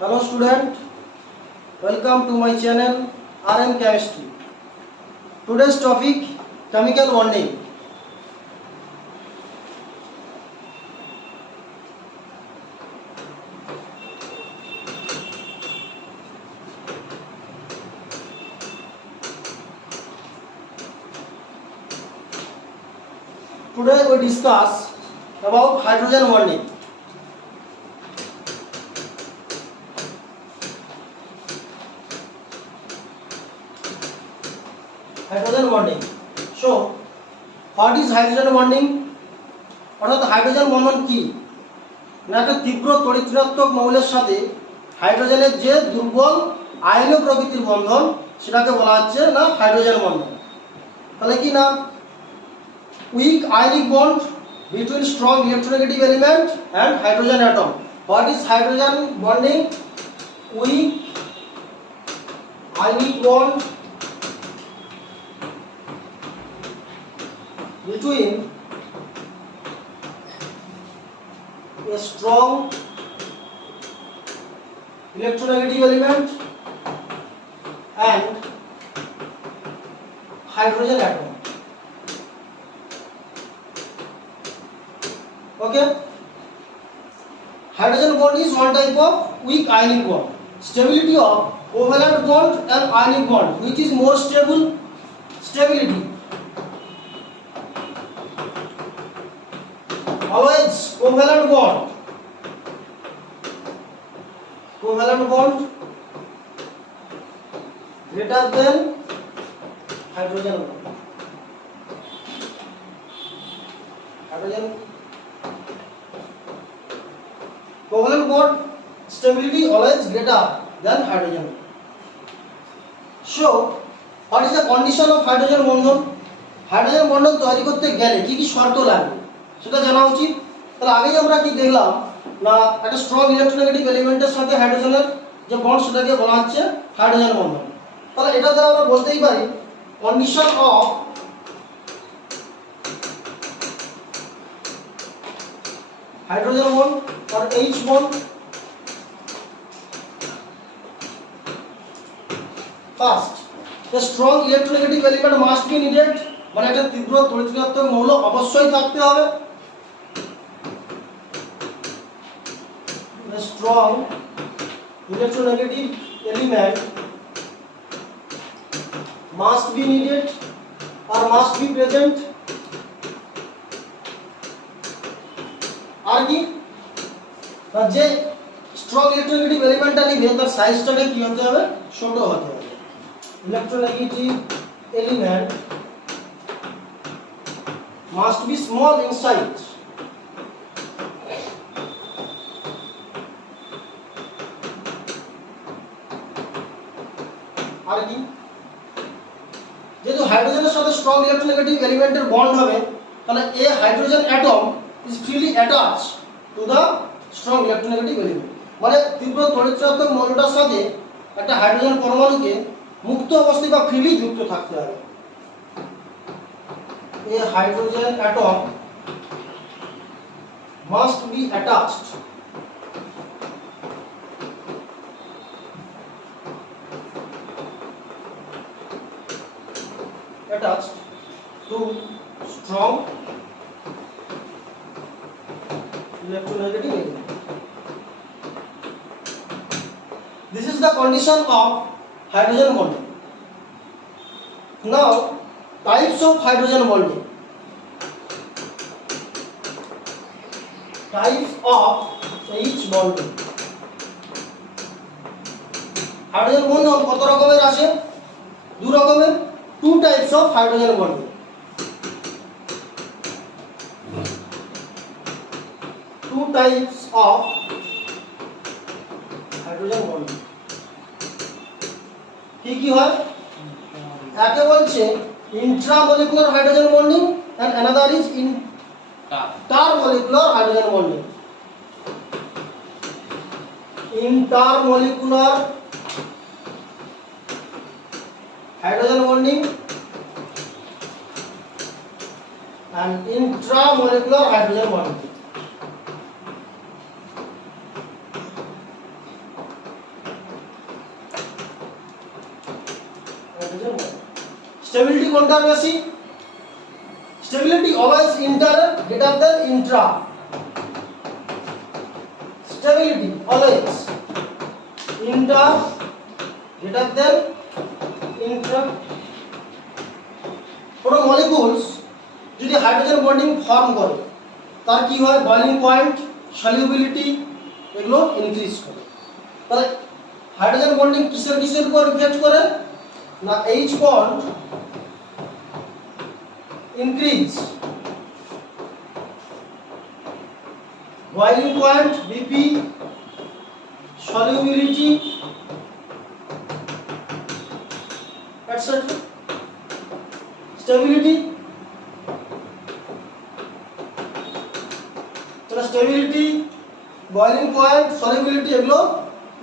Hello student, welcome to my channel RM Chemistry. Today's topic chemical bonding. Today we discuss about hydrogen bonding. Hydrogen bonding. So what is hydrogen bonding? অর্থাৎ হাইড্রোজেন বন্ধন কি না, একটা তীব্র তড়িৎ-ঋণাত্মক মৌলের সাথে হাইড্রোজেনের যে দুর্বল আয়নীয় প্রকৃতির বন্ধন সেটাকে বলা হচ্ছে না হাইড্রোজেন বন্ধন। তাহলে কি না, weak ionic bond between strong electronegative element and hydrogen atom. What is hydrogen bonding? Weak ionic bond between a strong electronegative element and hydrogen atom. Okay, hydrogen bond is one type of weak ionic bond. Stability of covalent bond and ionic bond, which is more stable? Stability always covalent bond greater than hydrogen bond. Covalent bond stability always greater than hydrogen. So what is the condition of hydrogen bondon? Hydrogen বন্ধন তৈরি করতে গেলে কি কি শর্ত লাগে সেটা জানা উচিত। তাহলে আগেই আমরা কি দেখলাম না, একটা স্ট্রং ইলেকট্রোনেগেটিভ এলিমেন্টের সাথে হাইড্রোজেনের যে বন্ড সেটাকে বলা হচ্ছে হাইড্রোজেন বন্ধন। তাহলে এটা দ্বারা আমরা বলতেই পারি condition of hydrogen bond or H bond। First, the strong electronegative element must be needed, মানে একটা তীব্র তড়িৎ-ঋণাত্মক মৌল অবশ্যই থাকতে হবে। The strong electronegative element must be needed or must be present। আর কি, যে স্ট্রং ইলেকট্রোনেগেটিভ এলিমেন্টটা নিবে তার সাইজটাকে কি হতে হবে? ছোট হতে হবে। Electronegative element must be small in size। আর কি, যেহেতু হাইড্রোজেনের সাথে স্ট্রং ইলেকট্রোনেগেটিভ এলিমেন্টের বন্ড হবে, তাহলে a hydrogen atom is freely attached to the strong electronegative element. মানে তীব্র তড়িৎ-ঋণাত্মক মৌলটার সাথে একটা হাইড্রোজেন পরমাণুকে মুক্ত অবস্থায় বা ফ্রিলি যুক্ত থাকতে হবে। A hydrogen atom must be attached to strong electronegative element. This is the condition of hydrogen bonding. Now, types of hydrogen bonding. Types of H bonding. Hydrogen বন্ধন কত রকমের আছে? দুই রকমের। Two types of hydrogen bonding. Two types of hydrogen bonding কি কি হয়? একে বলছে intramolecular hydrogen bonding and another is intermolecular hydrogen bonding। Intermolecular hydrogen bonding and intramolecular hydrogen bonding। Hydrogen bond. Stability কোনটার বেশি? Stability always inter greater than Intra. Stability always inter greater than Intra. কোনো মলিকুলস যদি hydrogen bonding form করে তার কি হয়? Boiling point, solubility এগুলো increase করে। তাহলে হাইড্রোজেন বন্ডিং কিসের উপর ইফেক্ট করে? না H bond increase, boiling point BP, solubility etc. Stability, তাহলে স্টেবিলিটি, বয়লিং পয়েন্ট, সলিউবিলিটি এগুলো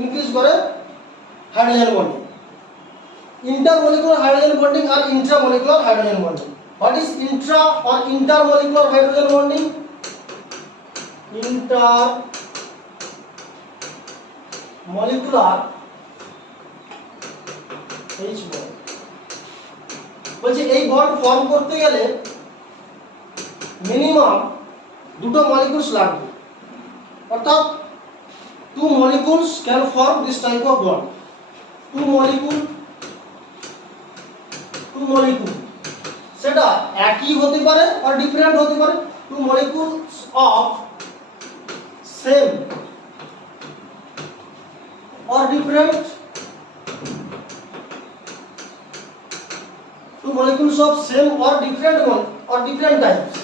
ইনক্রিজ করে hydrogen bonding. Intermolecular hydrogen bonding আর intramolecular hydrogen bonding. What is intra or intermolecular hydrogen bonding? Intermolecular H bond বলছে এই bond form করতে গেলে মিনিমাম দুটো মলিকুলস লাগবে, অর্থাৎ two molecules can form this type of bond. two molecule সেটা একই হতে পারে আর ডিফারেন্ট হতে পারে। two molecules of same or different, two molecules of same or different one or different types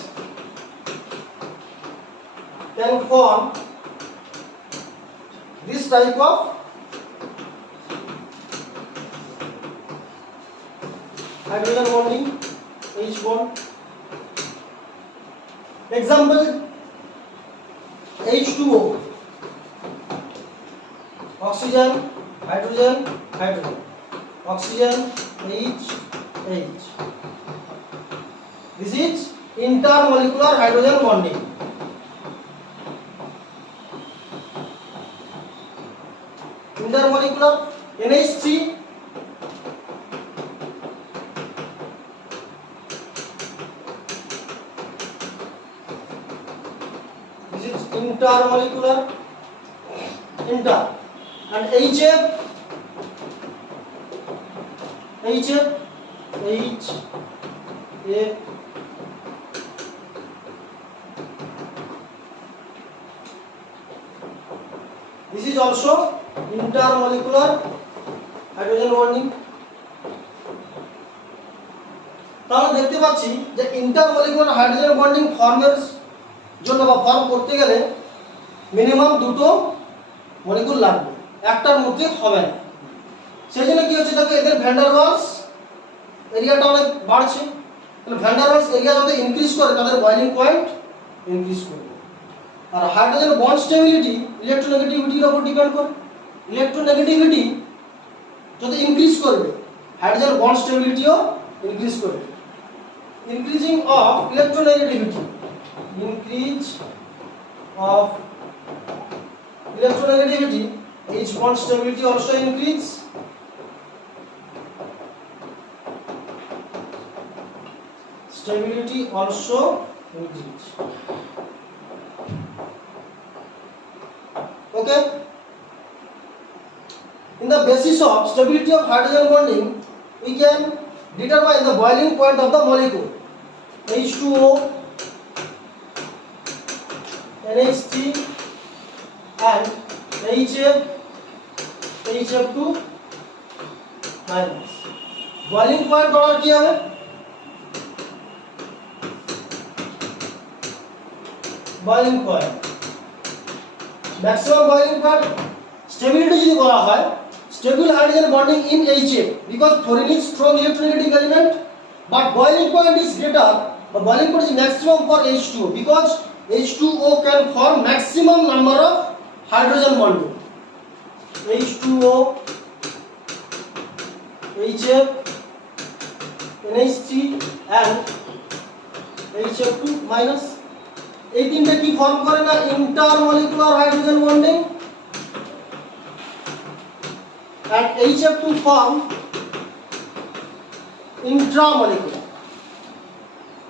can form this type of hydrogen bonding H bond. Example H2O, oxygen, hydrogen, hydrogen, oxygen, H. This is intermolecular hydrogen bonding. Intermolecular NH3, this is intermolecular, inter, and HF, this is also intermolecular hydrogen bonding. তাহলে দেখতে পাচ্ছি যে intermolecular hydrogen bonding ফর্মের জন্য বা ফর্ম করতে গেলে মিনিমাম দুটো মলিকুল লাগবে, একটার মধ্যে হবে না। সেই জন্য কি হচ্ছে, দেখো এদের ভ্যান ডার ওয়ালস এরিয়াটা অনেক বাড়ছে। তাহলে ভ্যান ডার ওয়ালস এরিয়া যত ইনক্রিজ করে তাদের বয়লিং পয়েন্ট ইনক্রিজ করবে। আর হাইড্রোজেন বন্ড স্টেবিলিটি ইলেকট্রোনেগেটিভিটির উপর ডিপেন্ড করে। ইলেকট্রোনেগেটিভিটি যত ইনক্রিজ করবে হাইড্রোজেন বন্ড স্টেবিলিটিও ইনক্রিজ করবে। Increasing of electronegativity, increase of electronegativity, H bond stability also increase. Stability also increase. Okay. In the basis of stability of hydrogen bonding, we can determine the boiling point of the molecule. H2O, NH3 and HF2 minus. Boiling point और क्या है? Boiling point. Maximum boiling point. Stability যদি বলা হয়, stable hydrogen bonding in HF because fluorine is strong electronegative element, but boiling point is greater. The boiling point is maximum for H2O because H2O can form maximum number of hydrogen bonding. H2O, HF, NH3 and HF2 minus. এই তিনটা কি ফর্ম করে না intermolecular hydrogen bonding, and HF2 form intramolecular.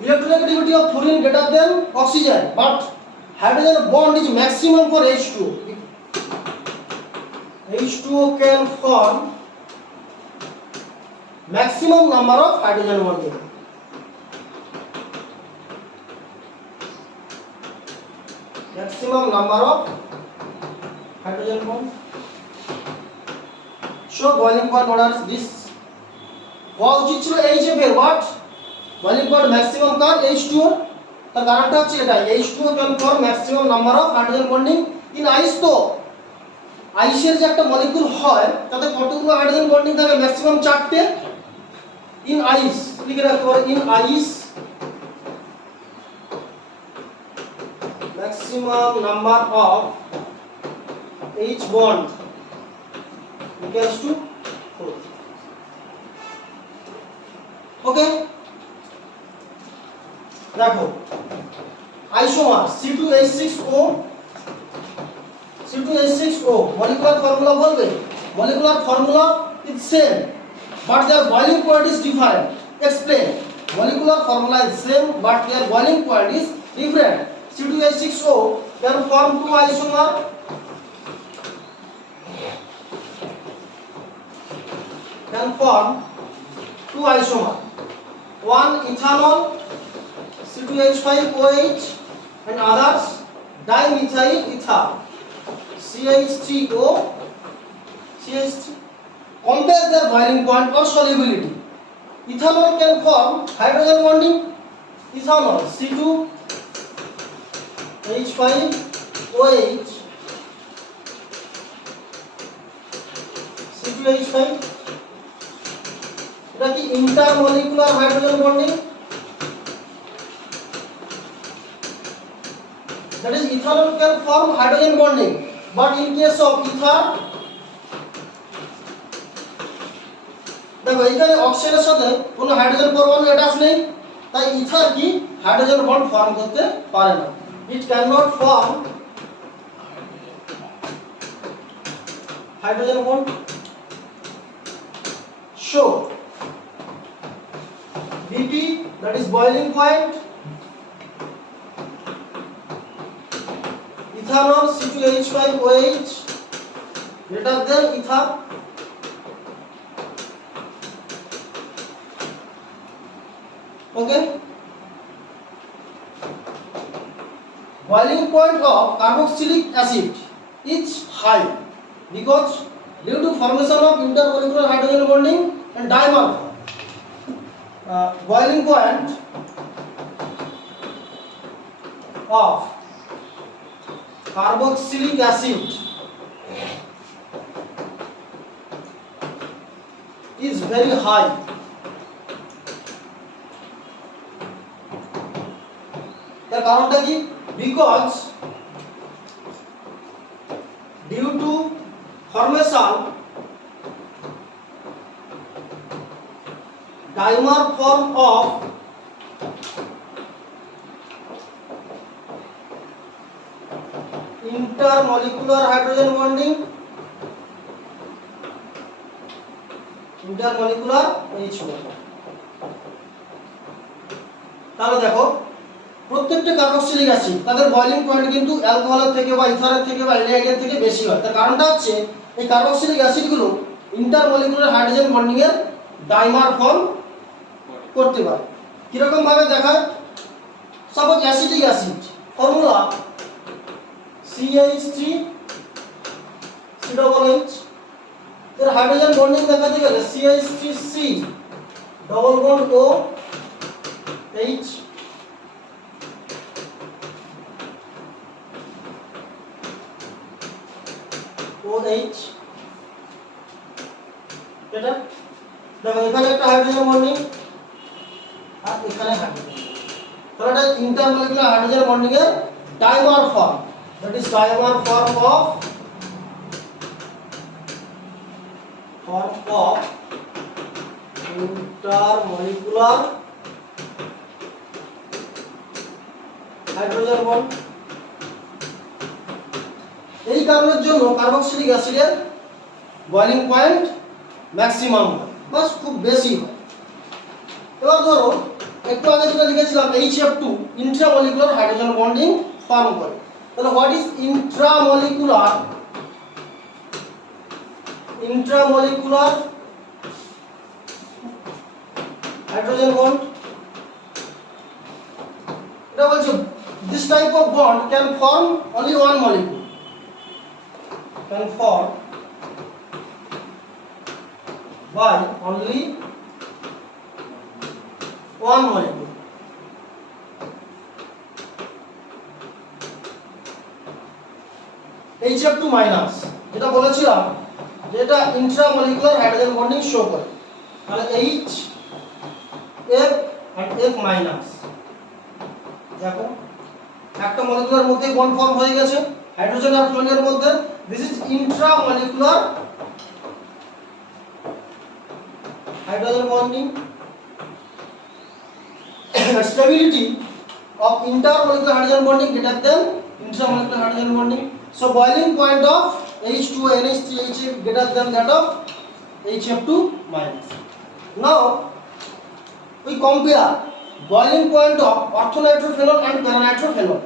Electronegativity of fluorine greater than oxygen, but hydrogen bond is maximum for H2O. H2O can form maximum number of hydrogen bonding. Maximum number of hydrogen bond. Show boiling point order this. হওয়া উচিত ছিল HF এর but boiling point maximum কার H2O, তার কারণটা হচ্ছে এটা H2O can form maximum number of hydrogen bonding in ice. তো আইসের যে একটা মলিকিউল হয় তাতে কতগুলো হাইড্রোজেন বন্ডিং থাকে? ম্যাক্সিমাম 4টে। ইন আইস লিখে রাখতে পারো, in ice maximum number of H bond equals to 4. Okay, দেখো isomer C2H6O, C2H6O molecular formula বলবে, molecular formula is same but their boiling point is different. Explain. Molecular formula is same but their boiling point is different. C2H6O can form two isomer, one ethanol C2H5OH and others dimethyl ether CH3O CH3. Compare their boiling point or solubility. Ethanol can form hydrogen bonding. Ethanol C2H5OH C2H5, এটা কি intermolecular hydrogen bonding? That is ethanol can form hydrogen bonding, but in case of ether, দেখো এখানে অক্সিজেনের সাথে কোনো হাইড্রোজেন পরমাণু অ্যাটাচ নেই, তাই ইথার কি হাইড্রোজেন বন্ড ফর্ম করতে পারে না। It cannot form hydrogen bond. Show BP, that is boiling point, ethanol C2H5OH greater than ether. Okay, boiling point of carboxylic acid is high because due to formation of intermolecular hydrogen bonding and dimer. Boiling point of carboxylic acid is very high. The কারণটা কি? Because due to formation dimer form of intermolecular hydrogen bonding, intermolecular H bond. তাহলে দেখো প্রত্যেকটা carboxylic acid তাদের boiling point কিন্তু অ্যালকোহলের থেকে বা ইথারের থেকে বা অ্যালডিহাইডের থেকে বেশি হয়। তার কারণটা হচ্ছে এই কার্বক্সিলিক অ্যাসিডগুলো ইন্টারমলিকুলার হাইড্রোজেন বন্ডিং এর ডাইমার ফর্ম করতে পারে। কিরকম ভাবে দেখায়? Suppose acetic acid formula CH3COOH, এর হাইড্রোজেন বন্ডিং দেখাতে গেলে CH3C ডবল বন্ড OH, এটা দেখো এখানে একটা হাইড্রোজেন বন্ডিং আর এখানে হাইড্রোজেন, তাহলে এটা ইন্টারমলিকুলার হাইড্রোজেন বন্ডিং এর dimer form, that is dimer form of intermolecular hydrogen bond. এই কারণের জন্য কার্বক্সিলিক অ্যাসিডের বয়লিং পয়েন্ট ম্যাক্সিমাম হয় বা খুব বেশি হয়। এবার ধরো একটু আগে যেটা লিখেছিলাম HF2 intramolecular hydrogen bonding form করে, তাহলে what is intramolecular hydrogen bond? এটা বলছে this type of bond can form only one molecule, can form by only one molecule. HF2 minus যেটা বলেছিলাম যেটা ইন্ট্রামলিকুলার হাইড্রোজেন বন্ডিং শো করে, তাহলে H F and F minus, দেখো একটা মলিকুলার মধ্যে বন্ড ফর্ম হয়ে গেছে হাইড্রোজেন আর ফ্লোরিনের মধ্যে। This is intramolecular hydrogen bonding. Stability of intermolecular hydrogen bonding greater than intramolecular hydrogen bonding. So boiling point of H2O NH3HF greater than that of HF2 minus. Now we compare boiling point of orthonitrophenol and paranitrophenol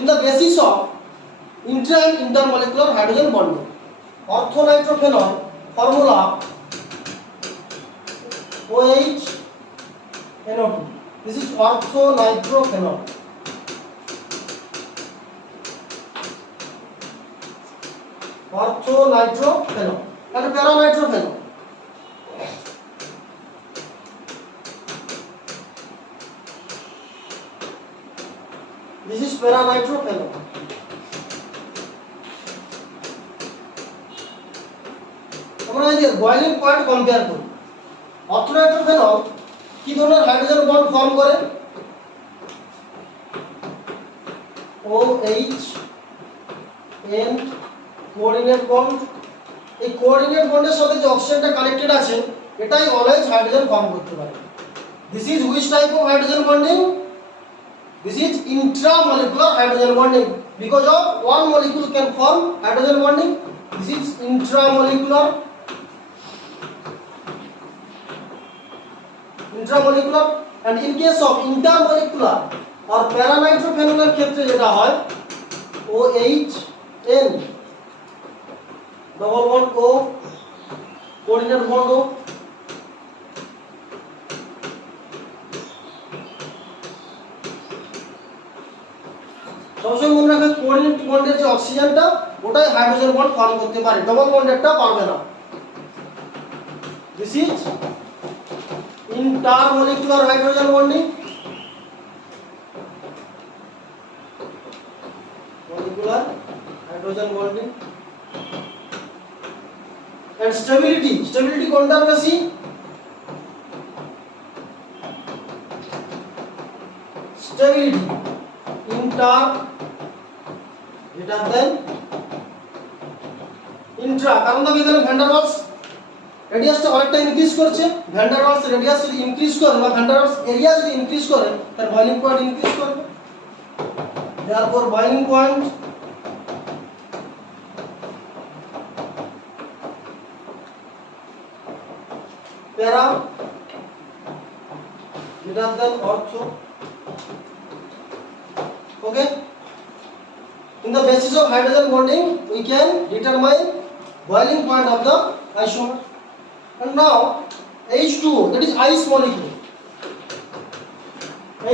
in the basis of intra and intermolecular hydrogen bonding. Orthonitrophenol formula OH NO2. This is orthonitrophenol. Orthonitrophenol and paranitrophenol. This is paranitrophenol. আমরা এই যে boiling point compare করি। অর্থোনাইট্রোফেনল কি ধরনের hydrogen bond form করে? OH N coordinate bond. এই কোঅর্ডিনেট বন্ডের সাথে যে অক্সিজেনটা কানেক্টেড আছে এটাই অলওয়েজ হাইড্রোজেন ফর্ম করতে পারে। This is which type of hydrogen bonding? This is intramolecular hydrogen bonding. Because of one molecule can form hydrogen bonding. This is intramolecular. And in case of intermolecular or paranitrophenol ক্ষেত্রে যেটা হয় OH N double bond O coordinate bond O। সবসময় মনে রাখবেন কোঅর্ডিনেট বন্ডের যে অক্সিজেনটা ওটাই হাইড্রোজেন বন্ড ফর্ম করতে পারে, ডবল বন্ডেরটা পারবে না। This is intermolecular hydrogen bonding. Molecular hydrogen bonding. And stability কোনটার বেশি? Stability inter greater than intra, কারণ দেখো এখানে ভ্যান ডার ওয়ালস রেডিয়াসটা অনেকটা ইনক্রিজ করছে। ভ্যান ডার ওয়ালস রেডিয়াস যদি ইনক্রিজ করে বা ভ্যান ডার ওয়ালস এরিয়া যদি ইনক্রিজ করে তার বয়লিং পয়েন্ট ইনক্রিজ করবে। therefore boiling point para greater than ortho. Okay, in the basis of hydrogen bonding we can determine boiling point of the isomer. And now H2O, that is ice molecule,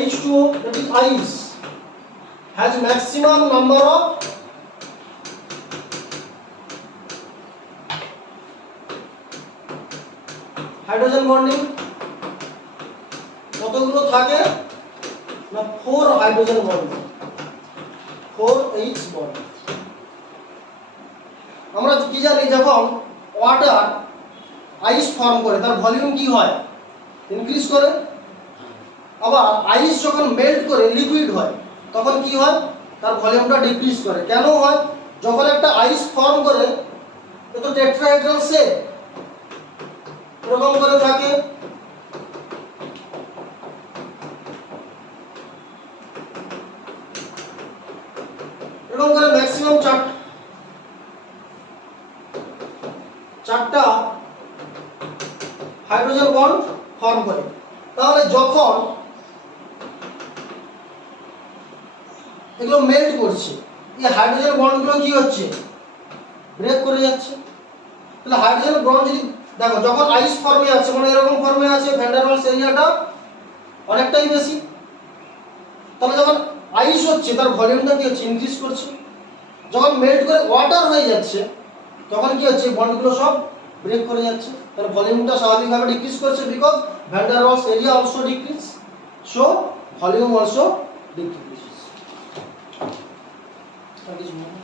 H2O, that is ice, has maximum number of hydrogen bonding। কতগুলো থাকে না 4 hydrogen bond, 4 H bond. আমরা কি জানি যখন ওয়াটার আইস ফর্ম করে তার ভলিউম কি হয়? ইনক্রিজ করে। আবার আইস যখন মেল্ট করে লিকুইড হয় তখন কি হয়? তার ভলিউমটা ডিক্রিজ করে। কেন হয়? যখন একটা আইস ফর্ম করে এ তো টেট্রাহেড্রাল শেপ এরকম করে থাকে, এরকম করে ম্যাক্সিমাম চারটা হাইড্রোজেন বন্ড ফর্ম করে। তাহলে যখন এগুলো মেল্ট করছে, এই হাইড্রোজেন বন্ডগুলো কি হচ্ছে, ব্রেক করে যাচ্ছে। তাহলে হাইড্রোজেন বন্ড যদি দেখো যখন আইস ফর্মে আছে, মানে এরকম ফর্মে আছে, ভ্যান ডার ওয়ালস এরিয়াটা অনেকটাই বেশি। তাহলে যখন আইস হচ্ছে তার ভলিউমটা কি হচ্ছে, ইনক্রিজ করছে। যখন মেল্ট করে ওয়াটার হয়ে যাচ্ছে তখন কি হচ্ছে, বন্ডগুলো সব ব্রেক করে যাচ্ছে। তাহলে ভলিউমটা স্বাভাবিকভাবে ডিক্রিজ করছে, because van der Waals area also decrease, so volume also decrease. That is more.